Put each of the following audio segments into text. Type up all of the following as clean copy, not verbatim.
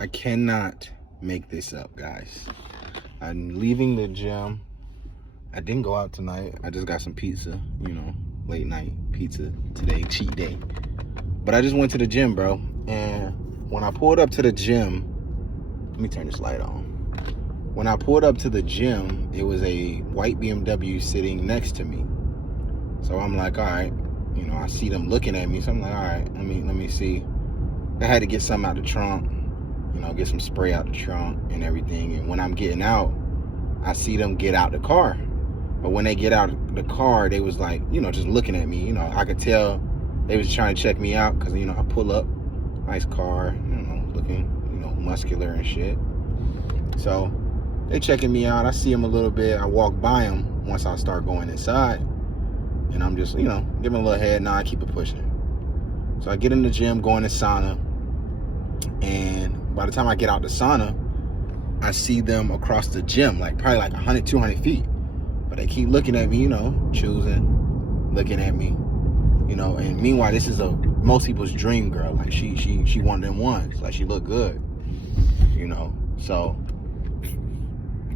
I cannot make this up, guys. I'm leaving the gym. I didn't go out tonight. I just got some pizza, late night pizza today, cheat day. But I just went to the gym, bro. And when I pulled up to the gym, let me turn this light on. When I pulled up to the gym, it was a white BMW sitting next to me. So I'm like, all right, I see them looking at me. So I'm like, all right, let me see. I had to get something out the trunk, get some spray out the trunk and everything. And when I'm getting out, I see them get out the car. But when they get out the car, they was like, just looking at me. I could tell they was trying to check me out because, I pull up, nice car, looking, muscular and shit. So they checking me out. I see them a little bit. I walk by them once I start going inside. And I'm just, giving a little head nod, keep it pushing. So I get in the gym, go in the sauna. And by the time I get out the sauna, I see them across the gym, probably 100, 200 feet. But they keep looking at me, choosing, looking at me, and meanwhile, this is most people's dream girl. Like she one of them ones. Like she look good, So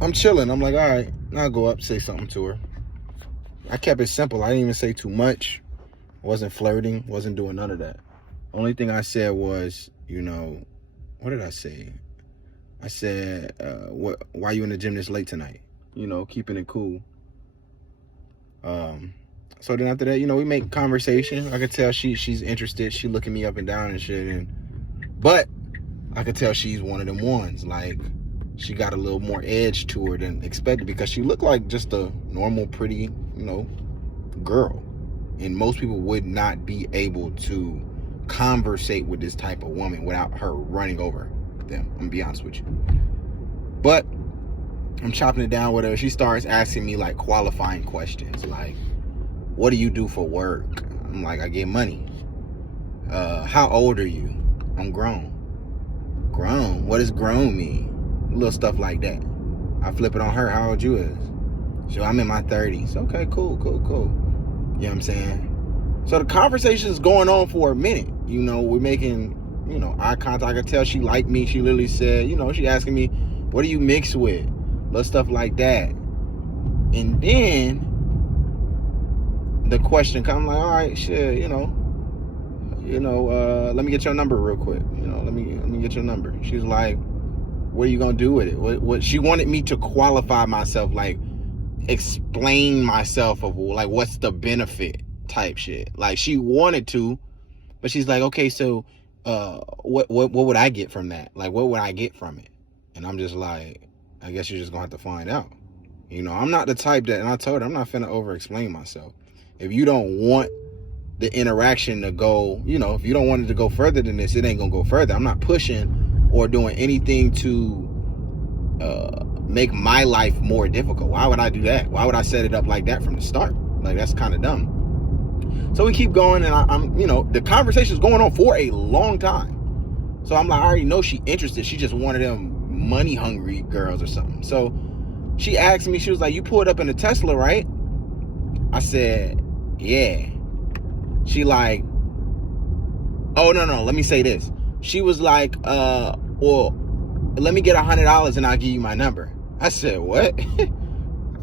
I'm chilling. I'm like, all right, I'll go up, say something to her. I kept it simple. I didn't even say too much. Wasn't flirting, wasn't doing none of that. Only thing I said was, what did I say? I said, why you in the gym this late tonight? Keeping it cool. So then after that, we make conversation. I could tell she's interested. She looking me up and down and shit. But I could tell she's one of them ones. Like, she got a little more edge to her than expected because she looked like just a normal, pretty, girl. And most people would not be able to conversate with this type of woman without her running over them. I'm gonna be honest with you. But I'm chopping it down with her. She starts asking me qualifying questions, like, what do you do for work? I'm like, I get money. How old are you? I'm grown. Grown? What does grown mean? Little stuff like that. I flip it on her. How old you is? So I'm in my 30s. Okay, cool. You know what I'm saying? So the conversation is going on for a minute. We're making, eye contact. I could tell she liked me. She literally said, she asking me, what do you mix with? Little stuff like that. And then the question comes, like, all right, shit, let me get your number real quick. Let me get your number. She's like, what are you gonna do with it? What she wanted me to qualify myself, explain myself of what's the benefit type shit. Like she wanted to, but she's like, okay, so what would I get from that? Like, what would I get from it? And I'm just like, I guess you're just gonna have to find out. I'm not the type that, and I told her, I'm not finna over explain myself. If you don't want the interaction to go, if you don't want it to go further than this, it ain't gonna go further. I'm not pushing or doing anything to make my life more difficult. Why would I do that? Why would I set it up like that from the start? Like, that's kind of dumb. So we keep going, and I'm the conversation's going on for a long time. So I'm like, I already know she interested. She just one of them money hungry girls or something. So she asked me, she was like, you pulled up in a Tesla, right? I said, yeah. She like, oh, no, let me say this. She was like, well, let me get $100 and I'll give you my number. I said, what?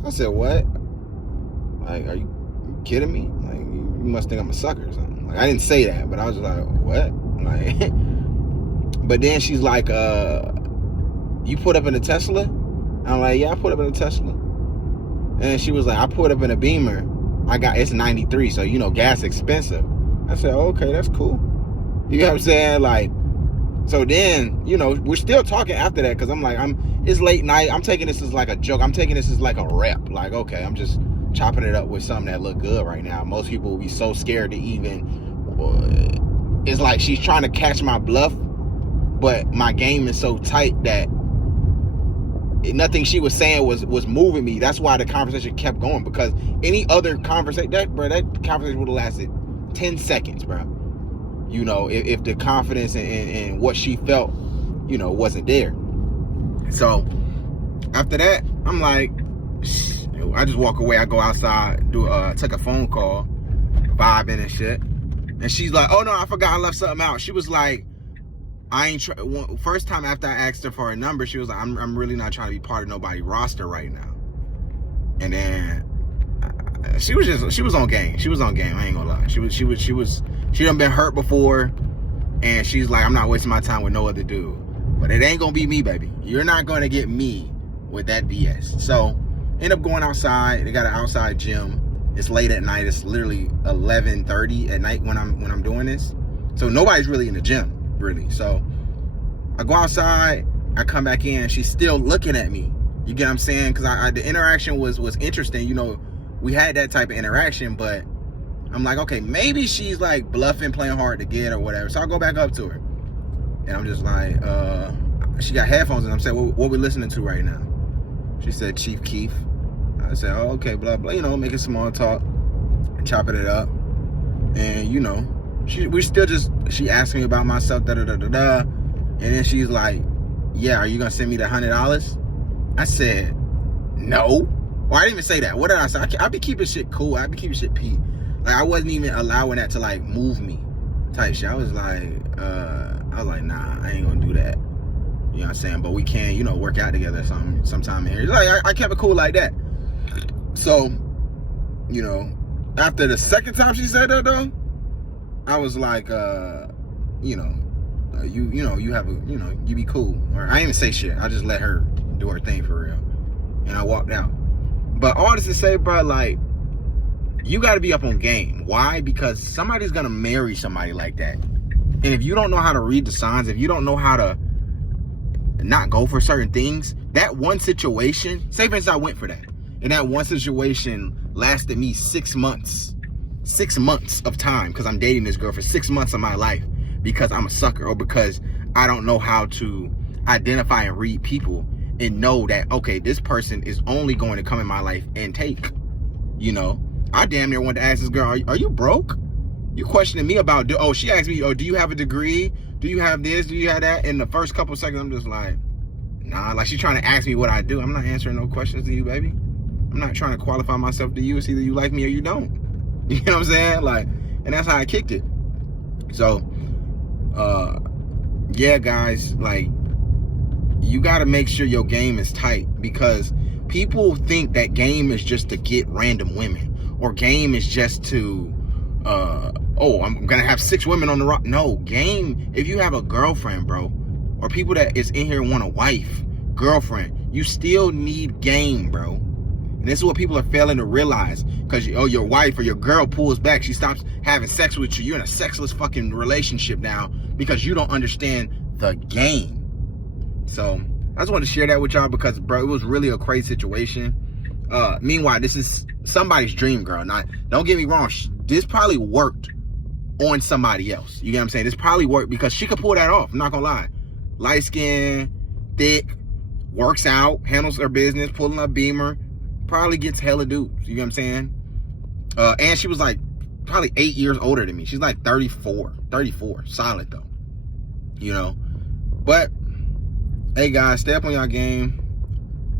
I said, what? Like, are you kidding me? Like, you must think I'm a sucker or something. Like, I didn't say that, but I was just like, what? Like, but then she's like, you put up in a Tesla? I'm like, yeah, I put up in a Tesla. And she was like, I put up in a Beamer. It's 93, so gas expensive. I said, oh, okay, that's cool. You know what I'm saying? Like, so then, we're still talking after that, because I'm like, it's late night. I'm taking this as like a joke. I'm taking this as like a rep. Like, okay, I'm just chopping it up with something that look good right now. Most people will be so scared to even, it's like she's trying to catch my bluff, but my game is so tight that nothing she was saying was moving me. That's why the conversation kept going, because any other conversation, that conversation would have lasted 10 seconds, bro. If the confidence and what she felt, wasn't there. So after that, I'm like, I just walk away. I go outside, took a phone call, vibing and shit. And she's like, oh no, I forgot I left something out. She was like, I ain't first time after I asked her for a number, she was like, I'm really not trying to be part of nobody's roster right now. And then she was on game. She was on game. I ain't gonna lie. She done been hurt before, and she's like, I'm not wasting my time with no other dude. But it ain't gonna be me, baby. You're not gonna get me with that BS. So end up going outside. They got an outside gym. It's late at night. It's literally 11:30 at night when I'm doing this. So nobody's really in the gym, really. So I go outside. I come back in. She's still looking at me. You get what I'm saying? Because the interaction was interesting. You know, we had that type of interaction, but I'm like, okay, maybe she's like bluffing, playing hard to get or whatever. So I go back up to her, and I'm just like, she got headphones, and I'm saying, what we listening to right now? She said, Chief Keef. I said, oh, okay, blah, blah, you know, making small talk, chopping it up. And, you know, she asked me about myself, da-da-da-da-da. And then she's like, yeah, are you going to send me the $100? I said, no. Well, I didn't even say that. What did I say? I be keeping shit cool. I be keeping shit pee. Like, I wasn't even allowing that to, like, move me type shit. I was like, nah, I ain't going to do that. You know what I'm saying? But we can, you know, work out together sometime in here. Like, I kept it cool like that. So, you know, after the second time she said that, though, I was like, you know, you have a, you know, you be cool. Or I didn't even say shit. I just let her do her thing for real. And I walked out. But all this to say, bro, like, you got to be up on game. Why? Because somebody's going to marry somebody like that. And if you don't know how to read the signs, if you don't know how to not go for certain things, that one situation, say for instance I went for that, and that one situation lasted me 6 months. 6 months of time, because I'm dating this girl for 6 months of my life because I'm a sucker, or because I don't know how to identify and read people and know that, okay, this person is only going to come in my life and take, you know. I damn near wanted to ask this girl, are you broke? You questioning me about, she asked me, do you have a degree? Do you have this? Do you have that? In the first couple seconds, I'm just like, nah, like she's trying to ask me what I do. I'm not answering no questions to you, baby. I'm not trying to qualify myself to you. It's either you like me or you don't. You know what I'm saying? Like, and that's how I kicked it. So, yeah, guys, like, you got to make sure your game is tight, because people think that game is just to get random women, or game is just to, I'm going to have 6 women on the rock. No, game, if you have a girlfriend, bro, or people that is in here want a wife, girlfriend, you still need game, bro. And this is what people are failing to realize, because your wife or your girl pulls back, she stops having sex with you, you're in a sexless fucking relationship now because you don't understand the game. So I just wanted to share that with y'all, because, bro, it was really a crazy situation. Meanwhile, this is somebody's dream girl. Now, don't get me wrong, this probably worked on somebody else. You get what I'm saying? This probably worked because she could pull that off. I'm not gonna lie. Light skin, thick, works out, handles her business, pulling a beamer, probably gets hella dudes. You get what I'm saying? And she was like probably 8 years older than me. She's like 34, solid though. You know? But hey guys, stay up on y'all game.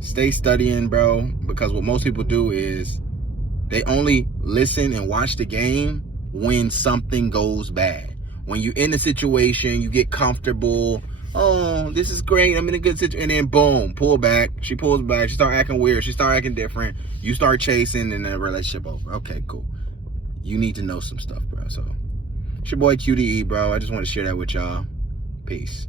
Stay studying, bro, because what most people do is they only listen and watch the game when something goes bad. When you're in the situation, you get comfortable. Oh, this is great, I'm in a good situation. And then boom, pull back. She pulls back. She start acting weird. She start acting different. You start chasing, and the relationship over. Okay, cool. You need to know some stuff, bro. So it's your boy QDE, bro. I just want to share that with y'all. Peace.